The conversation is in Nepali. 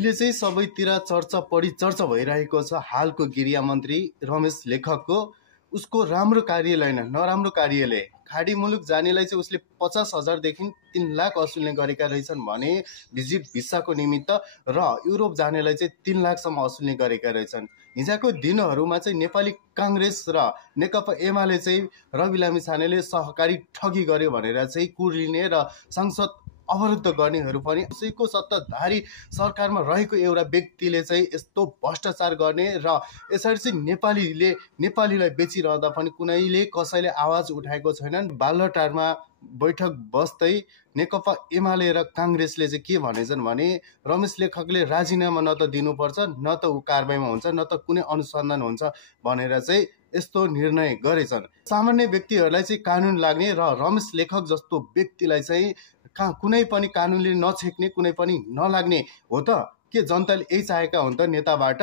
अहिले चाहिँ सबैतिर चर्चा भइरहेको छ हालको गृह मन्त्री रमेश लेखकको। उसको राम्रो कार्य होइन, नराम्रो कार्यले खाडी मुलुक जानेलाई चाहिँ उसले 50,000 देखि 3 लाख असुल्ने गरेका रहेछन् भने भिजिट भिसाको निमित्त, र युरोप जानेलाई चाहिँ 3 लाखसम्म असुल्ने गरेका रहेछन्। हिजोको दिनहरूमा चाहिँ नेपाली काङ्ग्रेस र नेकपा एमाले चाहिँ रवि लामिछानेले सहकारी ठगी गर्यो भनेर चाहिँ कुर्लिने र संसद अवरुद्ध गर्नेहरू पनि उसैको सत्ताधारी सरकारमा रहेको एउटा व्यक्तिले चाहिँ यस्तो भ्रष्टाचार गर्ने र यसरी चाहिँ नेपालीलाई बेचिरहँदा पनि कुनैले कसैले आवाज उठाएको छैनन्। बालुवाटारमा बैठक बस्दै नेकपा एमाले र काङ्ग्रेसले चाहिँ के भनेछन् भने रमेश लेखकले राजीनामा न त दिनुपर्छ, न त ऊ कारबाहीमा हुन्छ, न त कुनै अनुसन्धान हुन्छ भनेर चाहिँ यस्तो निर्णय गरेछन्। सामान्य व्यक्तिहरूलाई चाहिँ कानुन लाग्ने र रमेश लेखक जस्तो व्यक्तिलाई चाहिँ कुनै पनि कानुनले नछेक्ने, कुनै पनि नलाग्ने हो त के जनताले यही चाहेका हुन् त नेताबाट?